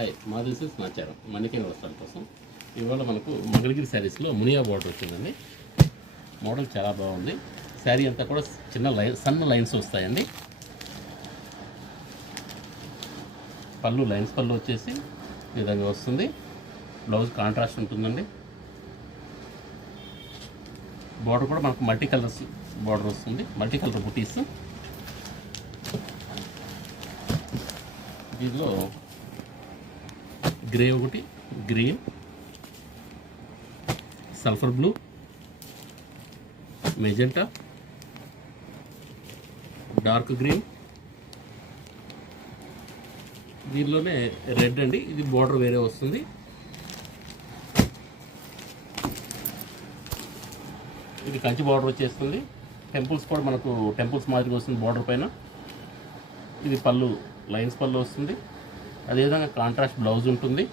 Hi మాది సమాచారం మణికేంద్ర వస్త్రాల కోసం ఇవాళ మనకు మంగళగిరి శారీస్లో మునియా బార్డర్ వచ్చిందండి. మోడల్ చాలా బాగుంది. శారీ అంతా కూడా చిన్న సన్న లైన్స్ వస్తాయండి. పళ్ళు లైన్స్ పళ్ళు వచ్చేసి ఈ విధంగా వస్తుంది. బ్లౌజ్ కాంట్రాస్ట్ ఉంటుందండి. బార్డర్ కూడా మనకు మల్టీ కలర్స్ బార్డర్ వస్తుంది, మల్టీ కలర్ బుటీస్. దీనిలో గ్రే ఒకటి, green, sulphur blue, magenta, dark green, దీనిలోనే రెడ్ అండి. ఇది బార్డర్ వేరే వస్తుంది. ఇది కంచి బార్డర్ వచ్చేస్తుంది. టెంపుల్స్ కూడా మనకు టెంపుల్స్ మాదిరిగా వస్తుంది బార్డర్ పైన. ఇది పళ్ళు లైన్స్ పళ్ళు వస్తుంది. అదేవిధంగా కాంట్రాస్ట్ బ్లౌజ్ ఉంటుంది.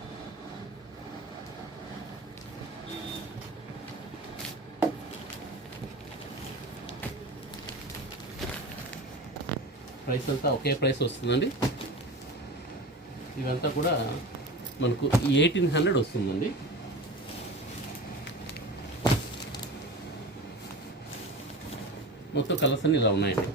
ప్రైస్ అంతా ఒకే ప్రైస్ వస్తుందండి. ఇవంతా కూడా మనకు 1800 వస్తుందండి. మొత్తం కలర్స్ అన్నీ ఇలా ఉన్నాయండి.